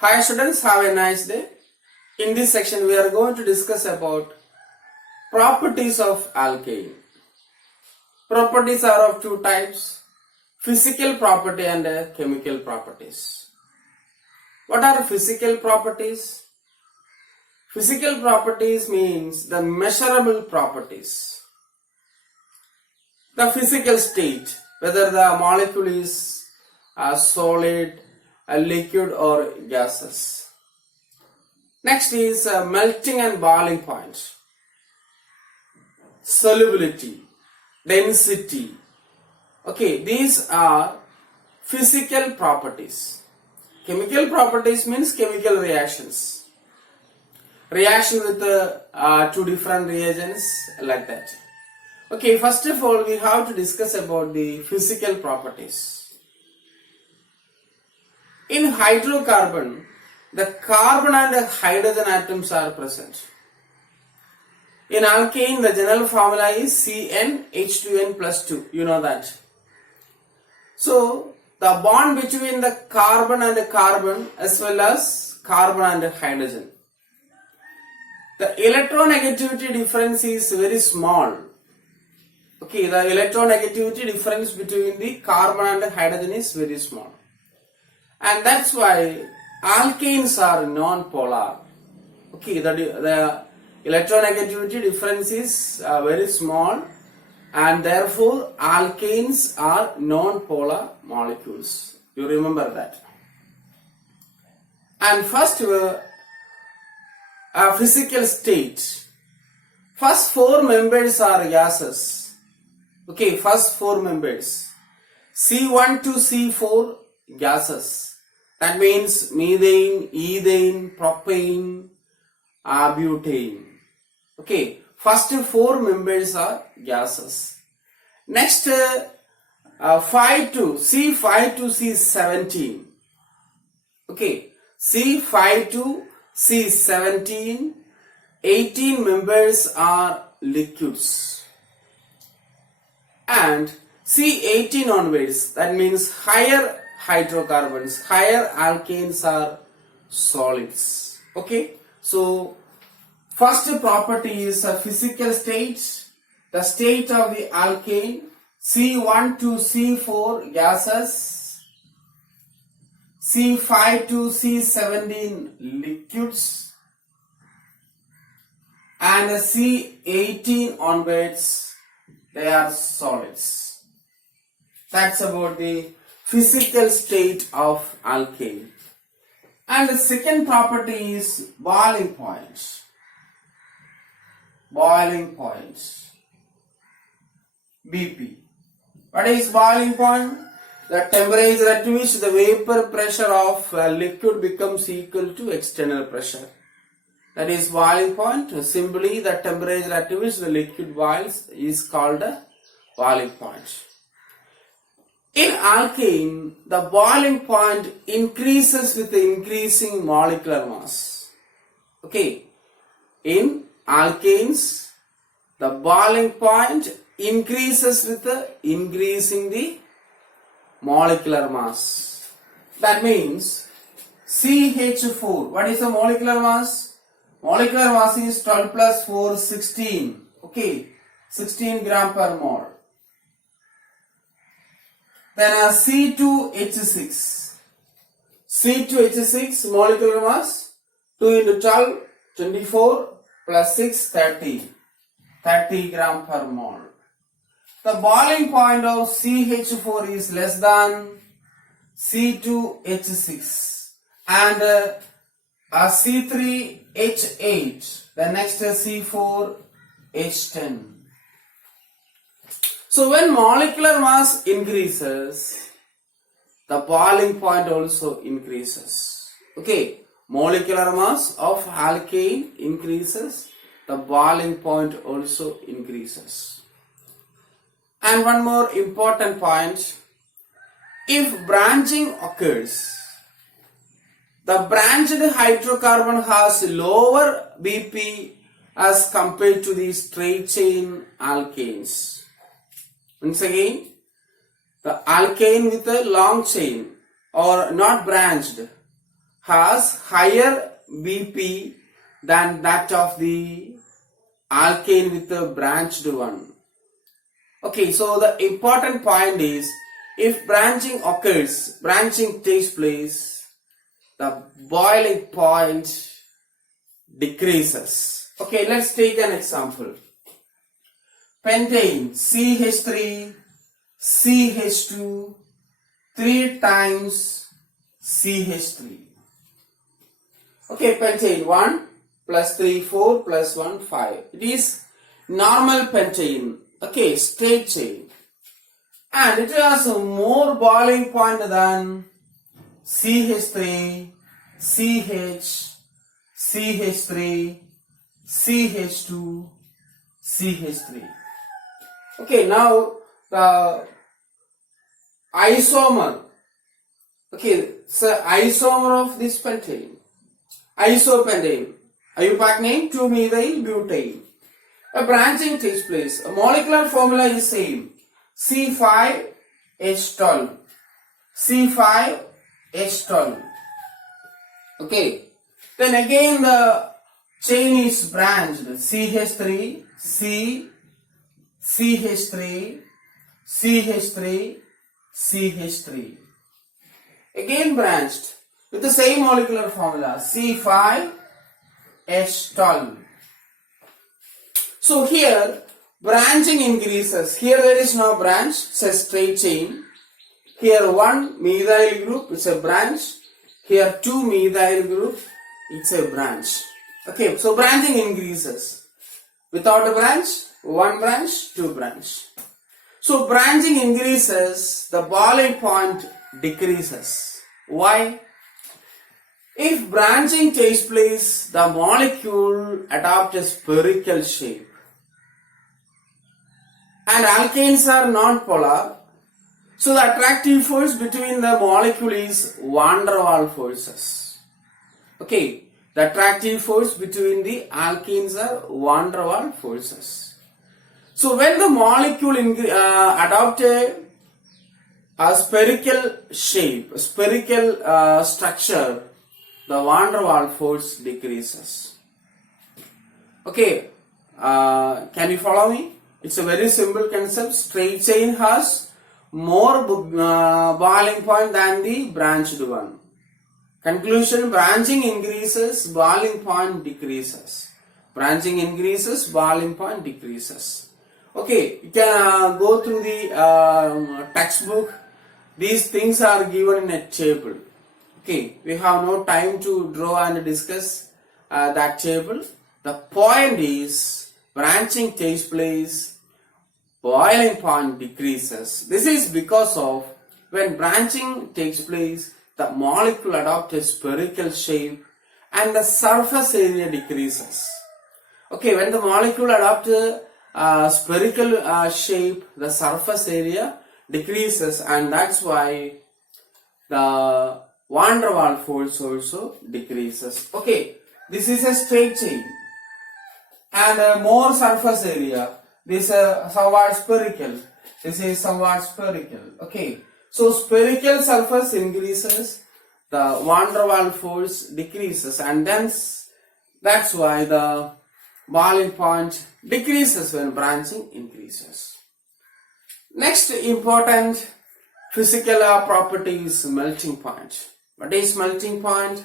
Hi students, have a nice day. In this section we are going to discuss about properties of alkane. Properties are of two types, physical property and chemical properties. What are physical properties? Physical properties means the measurable properties. The physical state, whether the molecule is a solid, a liquid or gases. Next is melting and boiling point, solubility, density. Okay, these are physical properties. Chemical properties means chemical reactions. Reaction with two different reagents like that. Okay, first of all we have to discuss about the physical properties. In hydrocarbon, the carbon and hydrogen atoms are present. In alkane, the general formula is CnH2n plus 2. You know that. So, the bond between the carbon and carbon as well as carbon and hydrogen. The electronegativity difference is very small. Okay, the electronegativity difference between the carbon and hydrogen is very small. And that's why alkanes are non-polar. Okay, the electronegativity difference is very small and therefore alkanes are non-polar molecules. You remember that. And first physical state. First four members are gases. Okay, first four members. C1 to C4 gases. That means methane, ethane, propane, butane. Okay, first four members are gases. Next, C5 to C17. Okay, C5 to C17, 18 members are liquids. And C18 onwards, that means higher hydrocarbons, higher alkanes are solids. Okay, so first property is a physical state, the state of the alkane, C1 to C4 gases, C5 to C17 liquids, and C18 onwards they are solids. That's about the physical state of alkane. And the second property is boiling point. Boiling point, BP. What is boiling point? The temperature at which the vapor pressure of a liquid becomes equal to external pressure. That is boiling point. Simply the temperature at which the liquid boils is called a boiling point. In alkane, the boiling point increases with the increasing molecular mass. Okay, in alkanes, the boiling point increases with the increasing the molecular mass. That means CH4. What is the molecular mass? Molecular mass is 12 plus 4, 16. Okay, 16 gram per mole. Then C2H6. C2H6 molecular mass 2 into 12, 24 plus 6, 30. 30 gram per mole. The boiling point of CH4 is less than C2H6 and C3H8. The next C4H10. So when molecular mass increases, the boiling point also increases. Okay, molecular mass of alkane increases, the boiling point also increases. And one more important point, if branching occurs, the branched hydrocarbon has lower BP as compared to the straight chain alkanes. Once again, the alkane with a long chain or not branched has higher BP than that of the alkane with the branched one. Okay, so the important point is, if branching occurs, branching takes place, the boiling point decreases. Okay, let's take an example. Pentane CH3 CH2 3 times CH3. Okay, pentane 1 plus 3 4 plus 1 5. It is normal pentane. Okay, straight chain. And it has a more boiling point than CH3, CH, CH3, CH2, CH3. Okay, now the isomer. Okay, so isomer of this pentane. Isopentane. IUPAC name 2-methyl butane. A branching takes place. A molecular formula is same. C5H12. C5H12. Okay. Then again the chain is branched. CH3, C, CH3, CH3, CH3. Again branched with the same molecular formula. C5H12. So here branching increases. Here there is no branch, it's a straight chain. Here one methyl group, it's a branch. Here two methyl group, it's a branch. Okay, so branching increases. Without a branch, one branch, two branch. So branching increases, the boiling point decreases. Why? If branching takes place, the molecule adopts a spherical shape. And alkanes are non-polar, so the attractive force between the molecule is van der Waals forces. Okay, the attractive force between the alkenes are van der Waals forces. So when the molecule adopts a spherical shape, a spherical structure, the van der Waals force decreases. Okay, can you follow me? It's a very simple concept. Straight chain has more boiling point than the branched one. Conclusion: branching increases, boiling point decreases. Branching increases, boiling point decreases. Okay, you can go through the textbook. These things are given in a table. Okay, we have no time to draw and discuss that table. The point is, branching takes place, boiling point decreases. This is because of when branching takes place, the molecule adopts a spherical shape and the surface area decreases. Okay, when the molecule adopts a spherical shape, the surface area decreases, and that's why the van der Waals force also decreases. Okay, this is a straight chain. And more surface area. This is somewhat spherical. This is somewhat spherical. Okay. So spherical surface increases, the van der Waals force decreases, and then that's why the boiling point decreases when branching increases. Next important physical property is melting point. What is melting point?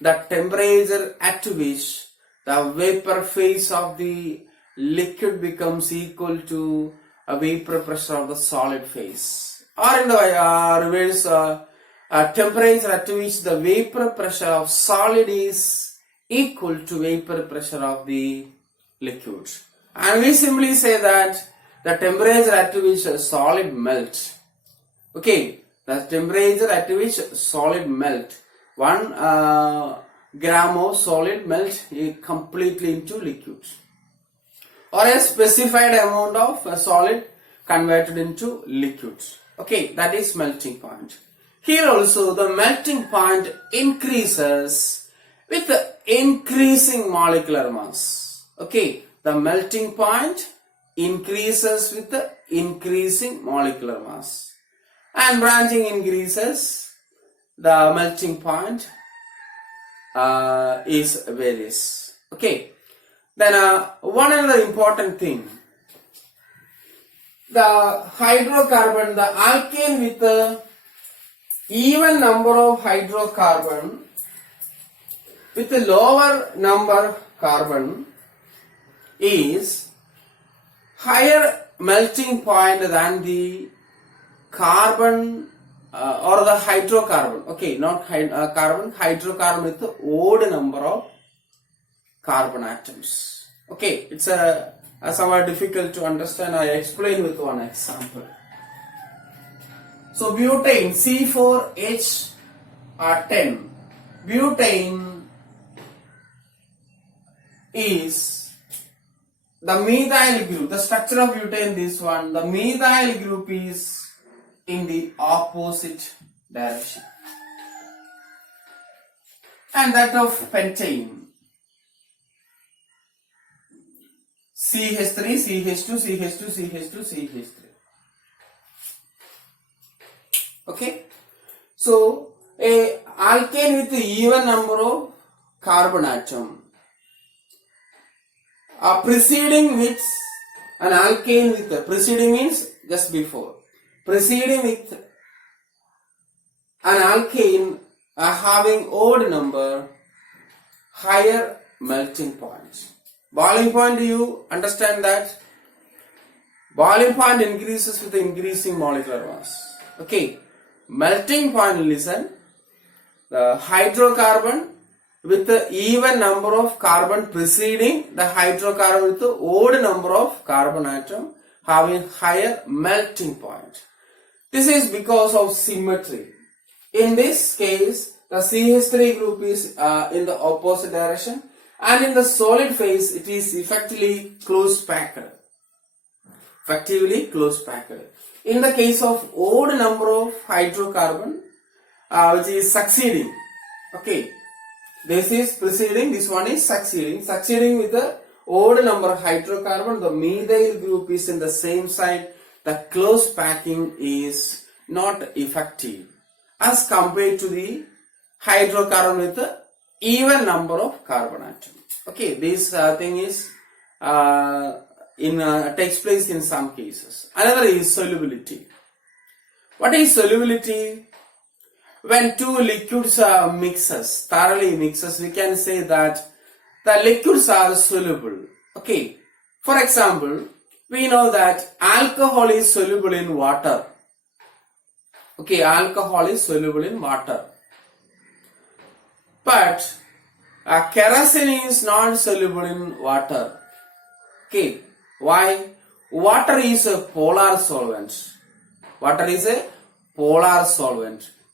The temperature at which the vapor phase of the liquid becomes equal to a vapor pressure of the solid phase. Or in the reverse, temperature at which the vapor pressure of solid is equal to vapor pressure of the liquid. And we simply say that the temperature at which a solid melts. Okay, the temperature at which solid melt. 1 gram of solid melts completely into liquid, or a specified amount of a solid converted into liquid. Okay, that is melting point. Here also the melting point increases with the increasing molecular mass. Okay, the melting point increases with the increasing molecular mass, and branching increases the melting point is varies. Okay. Then one another important thing. The hydrocarbon, the alkane with a even number of hydrocarbon with a lower number carbon is higher melting point than the carbon or the hydrocarbon. Okay, not carbon, hydrocarbon with the odd number of carbon atoms. Okay, it's somewhat difficult to understand. I explain with one example. So butane C4H10. Butane is the methyl group. The structure of butane, this one. The methyl group is in the opposite direction. And that of pentane. CH3, CH2, CH2, CH2, CH3. Okay. So, a alkane with even number of carbon atom preceding with an alkane with preceding means just before. Preceding with an alkane having odd number, higher melting point. Boiling point, do you understand that? Boiling point increases with the increasing molecular mass. Okay. Melting point, listen. The hydrocarbon with the even number of carbon preceding the hydrocarbon with the odd number of carbon atom having higher melting point. This is because of symmetry. In this case, the CH3 group is in the opposite direction, and in the solid phase it is effectively close packed. In the case of odd number of hydrocarbon which is succeeding, okay, this is preceding, this one is succeeding with the odd number of hydrocarbon, the methyl group is in the same side, the close packing is not effective as compared to the hydrocarbon with the even number of carbon atom. Okay, this thing is takes place in some cases. Another is solubility. What is solubility? When two liquids thoroughly mixes, we can say that the liquids are soluble. Okay, for example, we know that alcohol is soluble in water. Okay, alcohol is soluble in water. But kerosene is not soluble in water. Okay, why? Water is a polar solvent.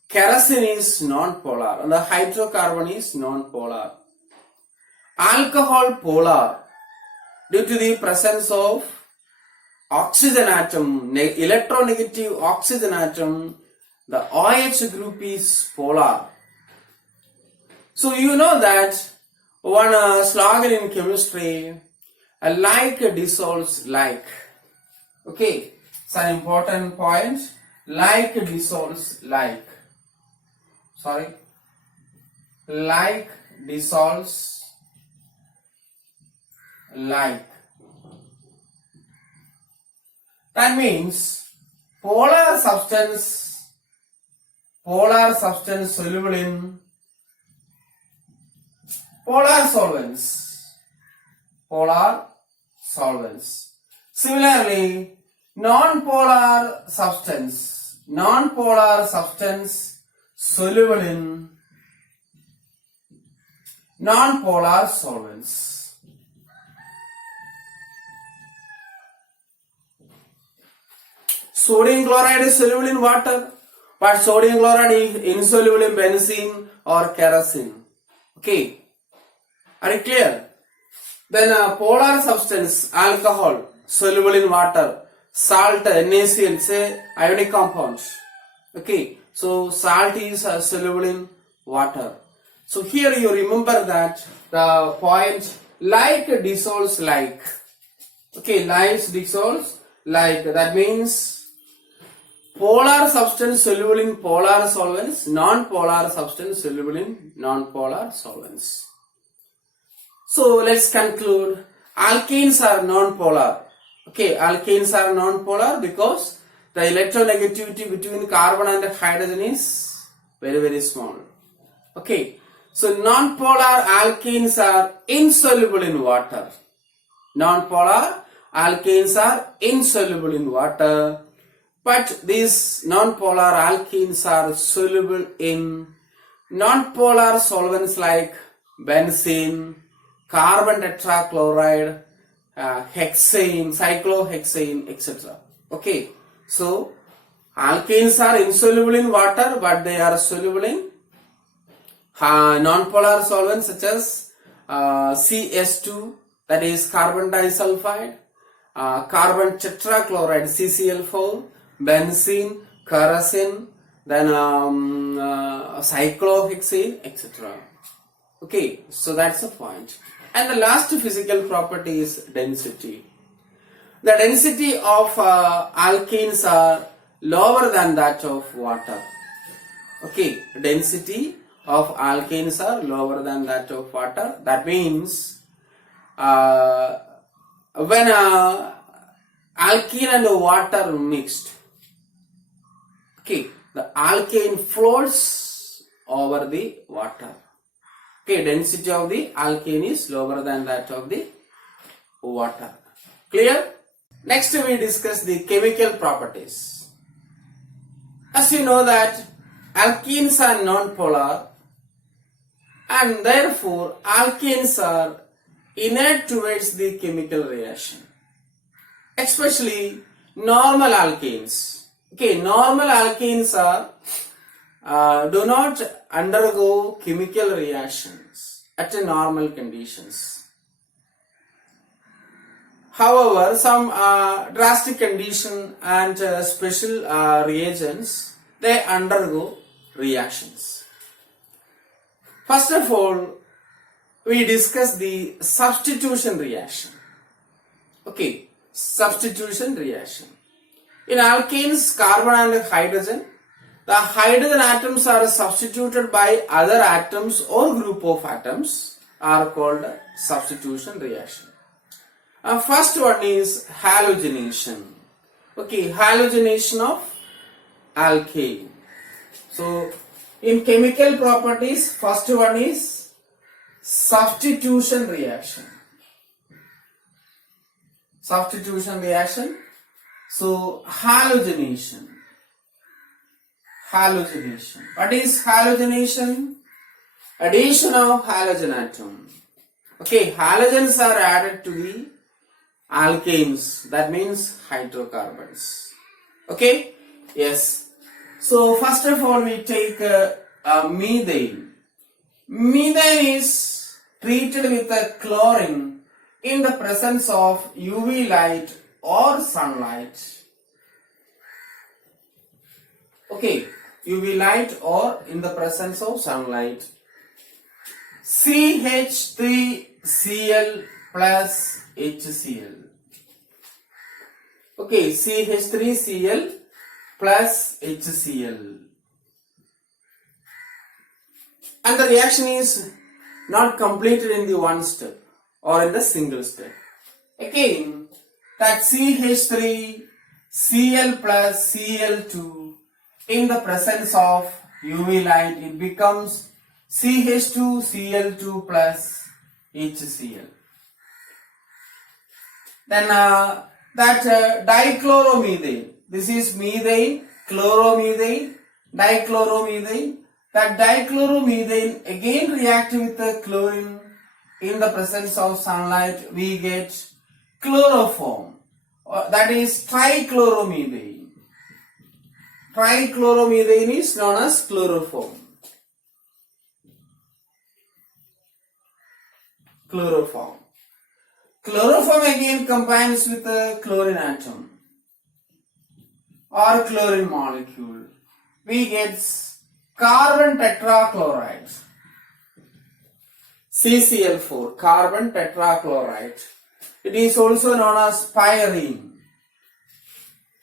Kerosene is non-polar and the hydrocarbon is non-polar. Alcohol polar due to the presence of oxygen atom, electronegative oxygen atom, the OH group is polar. So you know that one slogan in chemistry, like dissolves like. Okay, it's an important point. Like dissolves like. Like dissolves like. That means polar substance soluble in polar solvents. Similarly, non-polar substance soluble in non-polar solvents. Sodium chloride is soluble in water, but sodium chloride is insoluble in benzene or kerosene. Okay, are you clear? Then polar substance, alcohol, soluble in water, salt, NaCl, say ionic compounds. Okay, so salt is soluble in water. So here you remember that the point like dissolves like. Okay, like dissolves like. That means polar substance soluble in polar solvents, non-polar substance soluble in non-polar solvents. So let's conclude. Alkanes are non-polar. Okay, alkanes are non-polar because the electronegativity between carbon and hydrogen is very, very small. Okay, so non-polar alkanes are insoluble in water. Non-polar alkanes are insoluble in water, but these non-polar alkenes are soluble in non-polar solvents like benzene, carbon tetrachloride, hexane, cyclohexane, etc. Okay, so alkanes are insoluble in water, but they are soluble in non-polar solvents such as CS2, that is carbon disulfide, carbon tetrachloride CCl4, benzene, kerosene, then cyclohexane, etc. Okay, so that's the point. And the last physical property is density. The density of alkanes are lower than that of water. Okay, density of alkanes are lower than that of water. That means when alkene and water mixed, okay, the alkane floats over the water. Okay, density of the alkane is lower than that of the water. Clear? Next we discuss the chemical properties. As you know that alkenes are non-polar and therefore alkanes are inert towards the chemical reaction. Especially normal alkanes. Okay, normal alkanes are do not undergo chemical reactions at a normal conditions. However, some drastic condition and special reagents, they undergo reactions. First of all, we discuss the substitution reaction. Okay, substitution reaction. In alkanes, carbon and hydrogen, the hydrogen atoms are substituted by other atoms or group of atoms are called substitution reaction. First one is halogenation. Okay, halogenation of alkane. So, in chemical properties, first one is substitution reaction. Substitution reaction. So, halogenation. Halogenation. What is halogenation? Addition of halogen atom. Okay, halogens are added to the alkanes. That means hydrocarbons. Okay? Yes. So, first of all, we take methane. Methane is treated with a chlorine in the presence of UV light or sunlight. Okay, UV light or in the presence of sunlight. CH3Cl plus HCl. Okay, CH3Cl plus HCl. And the reaction is not completed in the one step or in the single step. Again, that CH3Cl plus Cl2 in the presence of UV light, it becomes CH2Cl2 plus HCl. Then that dichloromethane, this is methane, chloromethane, dichloromethane. That dichloromethane again react with the chlorine in the presence of sunlight, we get chloroform. That is trichloromethane. Trichloromethane is known as chloroform. Chloroform. Chloroform again combines with a chlorine atom or chlorine molecule. We get carbon tetrachloride. CCl4, carbon tetrachloride. It is also known as pyrene.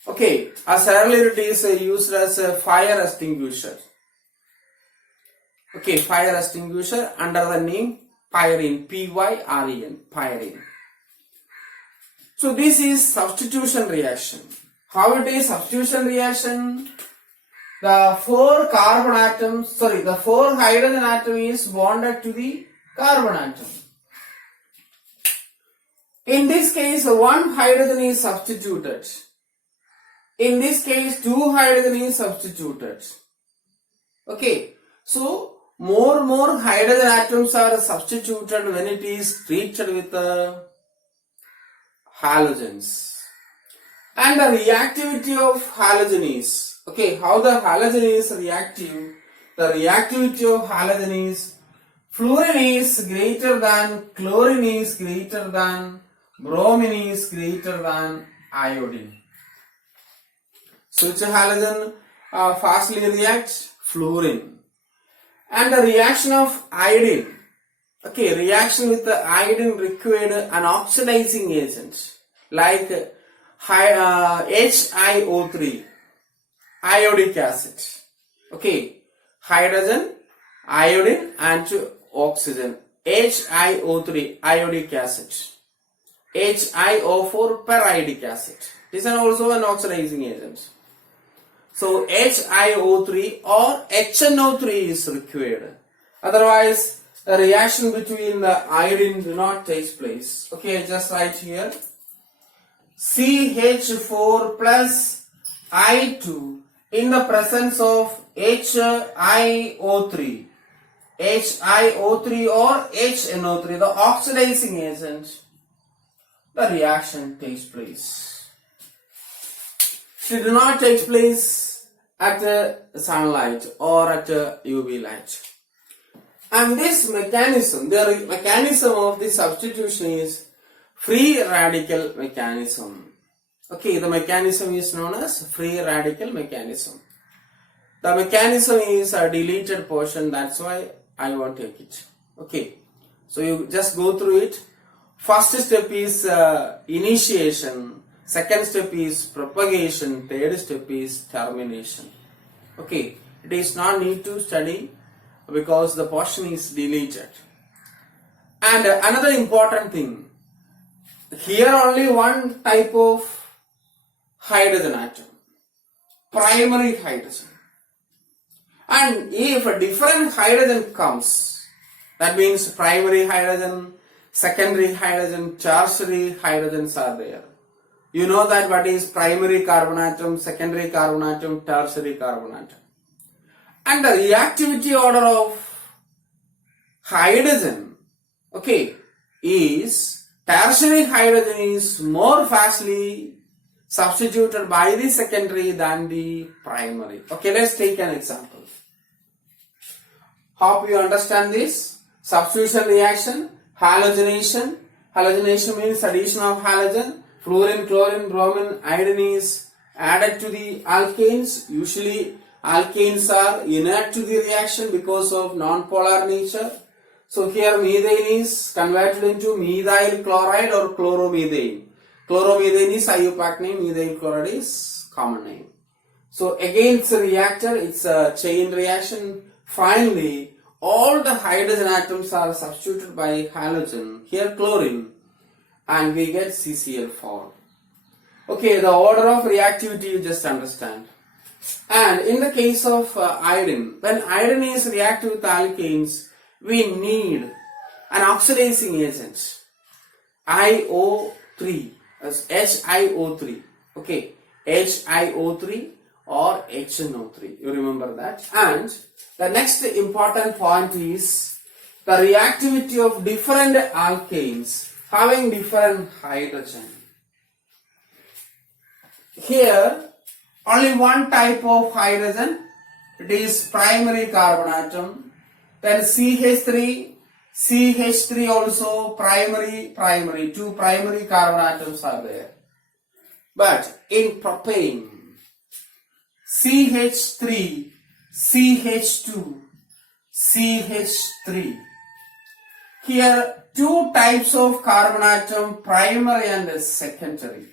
Okay, as earlier it is used as a fire extinguisher. Okay, fire extinguisher under the name pyrene, P-Y-R-E-N, pyrene. So this is substitution reaction. How it is substitution reaction? The four hydrogen atom is bonded to the carbon atom. In this case, one hydrogen is substituted. In this case, two hydrogen is substituted. Okay, so more hydrogen atoms are substituted when it is treated with halogens. And the reactivity of halogen is, okay, how the halogen is reactive? The reactivity of halogen is fluorine is greater than, chlorine is greater than, bromine is greater than iodine. So which halogen fastly reacts? Fluorine. And the reaction of iodine, okay, reaction with the iodine required an oxidizing agent like HiO3, iodic acid. Okay, hydrogen, iodine and oxygen. HiO3, iodic acid. HiO4, periodic acid. This is also an oxidizing agent. So HiO3 or HNO3 is required. Otherwise, a reaction between the iodine do not take place. Okay, just write here. CH4 plus I2 in the presence of HiO3. HiO3 or HNO3, the oxidizing agent, the reaction takes place. It do not take place at sunlight or at UV light. And this mechanism, the mechanism of this substitution is free radical mechanism. Okay, the mechanism is known as free radical mechanism. The mechanism is a deleted portion, that's why I won't take it. Okay, so you just go through it. First step is initiation. Second step is propagation. Third step is termination. Okay, it is not need to study because the portion is deleted. And another important thing, here only one type of hydrogen atom, primary hydrogen. And if a different hydrogen comes, that means primary hydrogen, secondary hydrogen, tertiary hydrogens are there. You know that what is primary carbon atom, secondary carbon atom, tertiary carbon atom. And the reactivity order of hydrogen, okay, is tertiary hydrogen is more fastly substituted by the secondary than the primary. Okay, let's take an example. Hope you understand this. Substitution reaction, halogenation. Halogenation means addition of halogen. Fluorine, chlorine, bromine, iodine is added to the alkanes. Usually alkanes are inert to the reaction because of non-polar nature. So here methane is converted into methyl chloride or chloromethane. Chloromethane is IUPAC name, methyl chloride is common name. So again it's a reactor, it's a chain reaction. Finally, all the hydrogen atoms are substituted by halogen, here chlorine, and we get CCl4. Okay, the order of reactivity you just understand. And in the case of iodine, when iodine is reactive with alkanes, we need an oxidizing agent, IO3, as HiO3, okay, HiO3 or HNO3, you remember that. And the next important point is the reactivity of different alkanes having different hydrogen. Here, only one type of hydrogen, it is primary carbon atom. Then CH3 also primary, two primary carbon atoms are there. But in propane, CH3, CH2, CH3. Here two types of carbon atom, primary and secondary.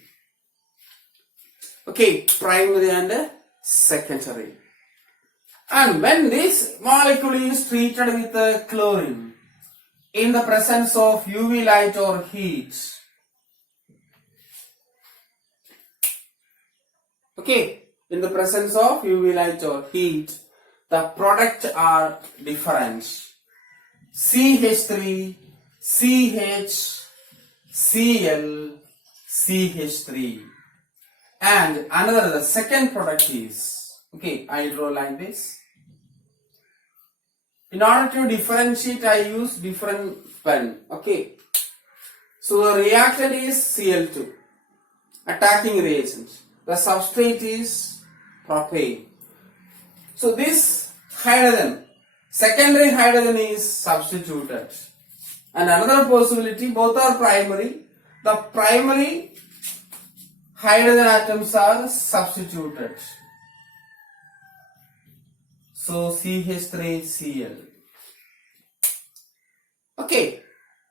Okay, primary and secondary. And when this molecule is treated with chlorine in the presence of UV light or heat, okay, in the presence of UV light or heat, the products are different. CH3, CH, Cl, CH3. And another, the second product is, okay, I draw like this. In order to differentiate, I use different pen, okay. So the reactant is Cl2, attacking reagent. The substrate is propane. So this hydrogen, secondary hydrogen is substituted. And another possibility, both are primary. The primary hydrogen atoms are substituted. So CH3Cl. Okay.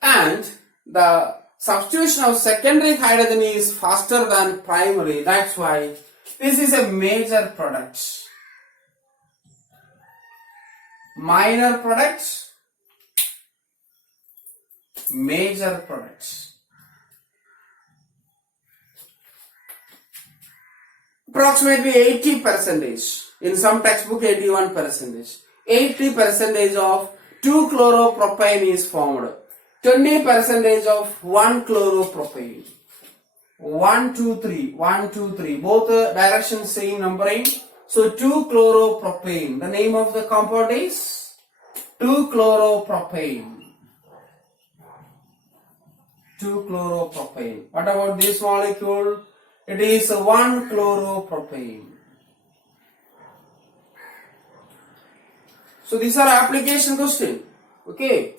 And the substitution of secondary hydrogen is faster than primary. That's why this is a major product. Minor products, major products. Approximately 80%. In some textbook 81%. 80% of 2-chloropropane is formed. 20% of 1-chloropropane. 1, 2, 3. 1, 2, 3. Both directions same numbering. So 2-chloropropane. The name of the compound is 2-chloropropane. 2-chloropropane. What about this molecule? It is 1-chloropropane. So these are application question. Okay.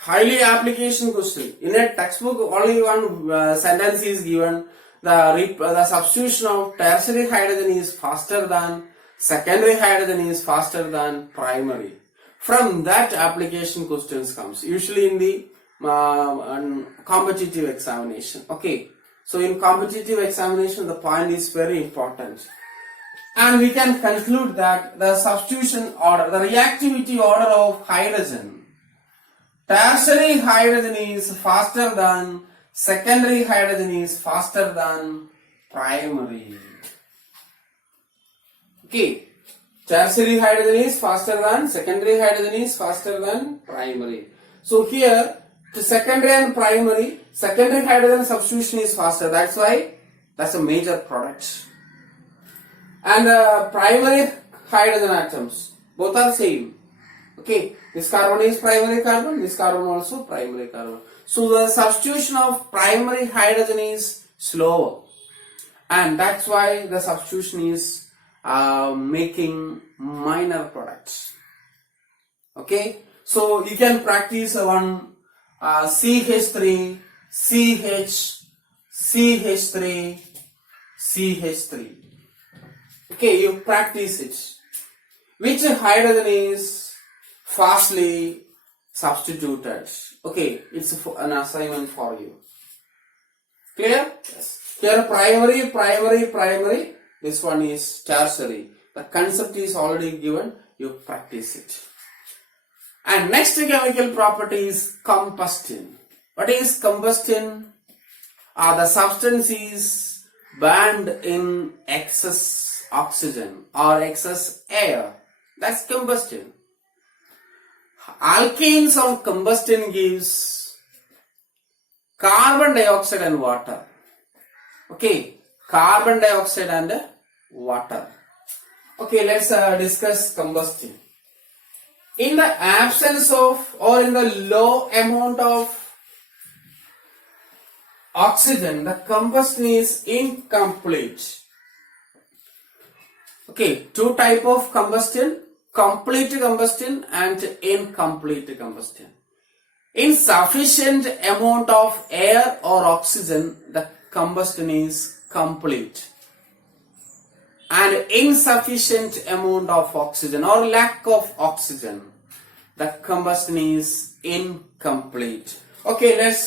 Highly application question. In a textbook, only one sentence is given. The substitution of tertiary hydrogen is faster than secondary hydrogen is faster than primary. From that application questions comes. Usually in the competitive examination. Okay. So in competitive examination, the point is very important. And we can conclude that the substitution order, the reactivity order of hydrogen, tertiary hydrogen is faster than secondary hydrogen is faster than primary. Okay. Tertiary hydrogen is faster than secondary hydrogen is faster than primary. So here to secondary and primary, secondary hydrogen substitution is faster. That's why that's a major product. And primary hydrogen atoms, both are same. Okay, this carbon is primary carbon, this carbon also primary carbon. So the substitution of primary hydrogen is slower, and that's why the substitution is making minor products. Okay, so you can practice one CH3, CH, CH3, CH3. Okay, you practice it. Which hydrogen is fastly substituted? Okay, it's an assignment for you. Clear? Yes. Here primary. This one is tertiary. The concept is already given. You practice it. And next chemical property is combustion. What is combustion? The substance is burned in excess oxygen or excess air. That's combustion. Alkanes of combustion gives carbon dioxide and water. Okay, carbon dioxide and water. Okay, let's discuss combustion. In the absence of or in the low amount of oxygen, the combustion is incomplete. Okay, two type of combustion, complete combustion and incomplete combustion. In sufficient amount of air or oxygen, the combustion is complete. And insufficient amount of oxygen or lack of oxygen, the combustion is incomplete. Okay, let's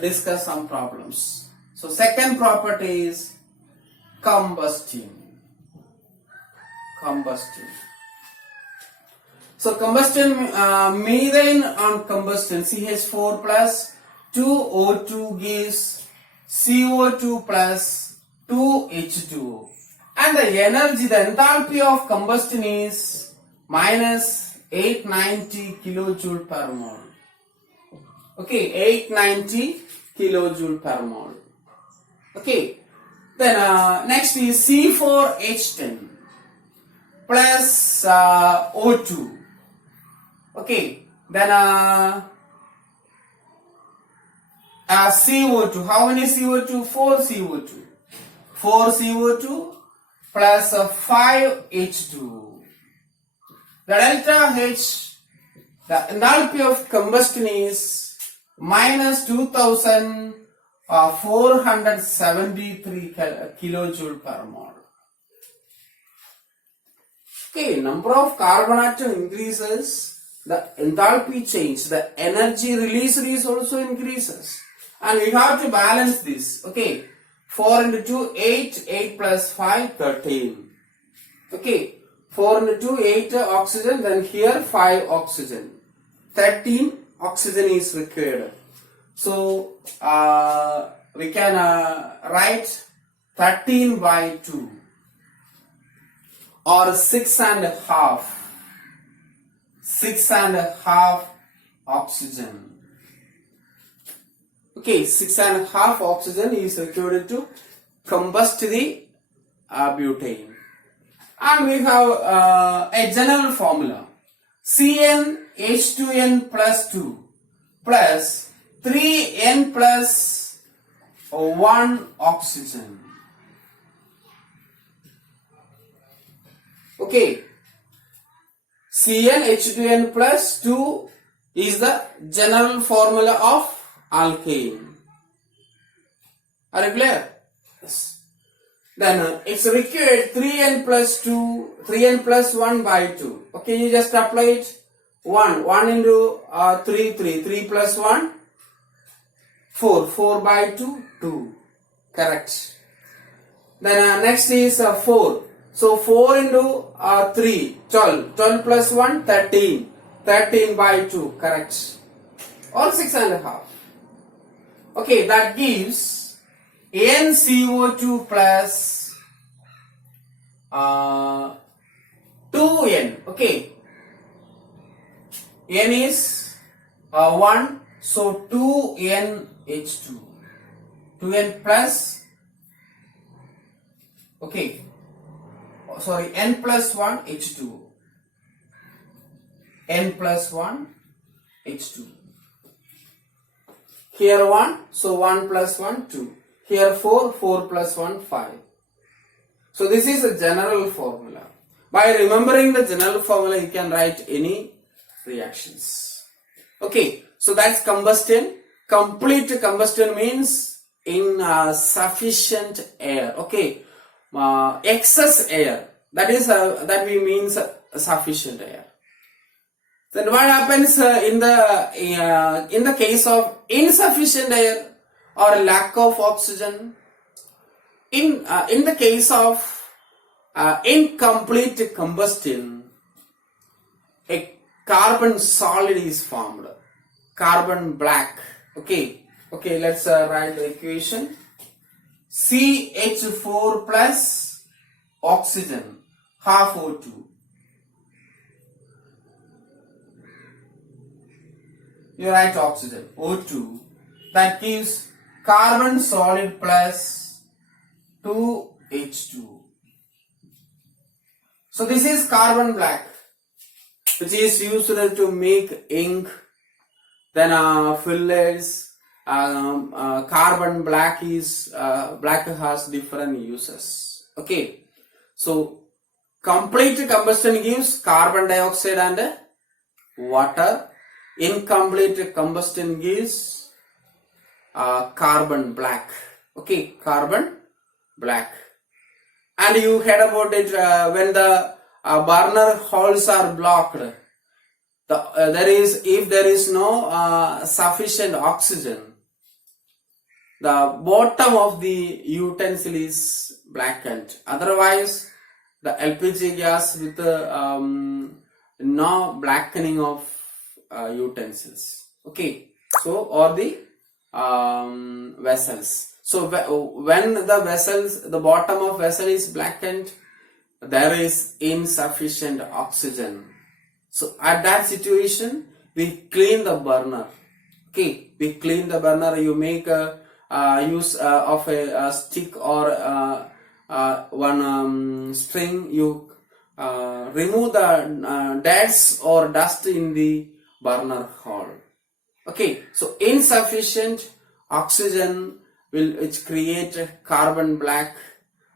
discuss some problems. So second property is combusting. So combustion, methane on combustion, CH4 plus 2O2 gives CO2 plus 2H2. And the energy, the enthalpy of combustion is minus 890 kilojoule per mole. Okay, 890 kilojoule per mole. Okay, then next is C4H10 plus O2. Okay, then CO2. How many CO2? 4 CO2. 4 CO2 plus 5 H2. The delta H, the enthalpy of combustion is minus 2473 kilojoule per mole. Okay, number of carbon atom increases, the enthalpy change, the energy released is also increases. And we have to balance this. Okay, 4 into 2, 8, 8 plus 5, 13. Okay, 4 into 2, 8 oxygen, then here 5 oxygen. 13 oxygen is required. So, we can write 13 by 2 or 6 and a half. 6 and a half oxygen. Okay, 6 and a half oxygen is required to combust the butane. And we have a general formula. CnH2n plus 2 plus 3n plus 1 oxygen. Okay, CnH2n plus 2 is the general formula of alkane. Are you clear? Yes. Then it's required 3n plus 2, 3n plus 1 by 2. Okay, you just apply it. 1 into 3, 3 plus 1, 4, 4 by 2, 2. Correct. Then next is 4. So 4 into 3, 12. 12 plus 1, 13. 13 by 2. Correct. Or 6 and a half. Okay, that gives NCO2 plus 2N. Okay. N is 1. So 2NH2. 2N plus. Okay. Sorry, N plus 1 H2. N plus 1 H2. Here 1, so 1 plus 1, 2. Here 4, 4 plus 1, 5. So this is a general formula. By remembering the general formula, you can write any reactions. Okay, so that's combustion. Complete combustion means in sufficient air. Okay, excess air. That is that we means sufficient air. Then what happens in the case of insufficient air or lack of oxygen? In the case of incomplete combustion, a carbon solid is formed, carbon black. Okay, let's write the equation. CH4 plus oxygen, half O2. You write oxygen, O2, that gives carbon solid plus 2H2. So this is carbon black, which is used to make ink, then fillers. Carbon black is black has different uses. Okay, so complete combustion gives carbon dioxide and water. Incomplete combustion gives carbon black. Okay, carbon black. And you heard about it when the burner holes are blocked. If there is no sufficient oxygen, the bottom of the utensil is blackened. Otherwise, the LPG gas with no blackening of utensils. Okay, so or the vessels. So when the vessels, the bottom of vessel is blackened, there is insufficient oxygen. So at that situation, we clean the burner. Okay, we clean the burner. You make a use of a stick or one string. You remove the deads or dust in the burner hole. Okay, so insufficient oxygen will which create carbon black,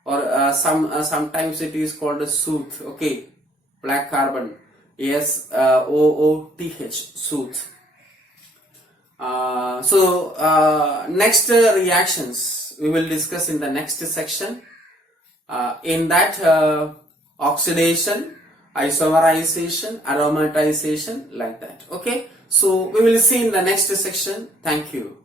or sometimes it is called a soot. Okay, black carbon, SOOTH, soot. Next reactions we will discuss in the next section. In that oxidation, isomerization, aromatization, like that. Okay, so we will see in the next section. Thank you.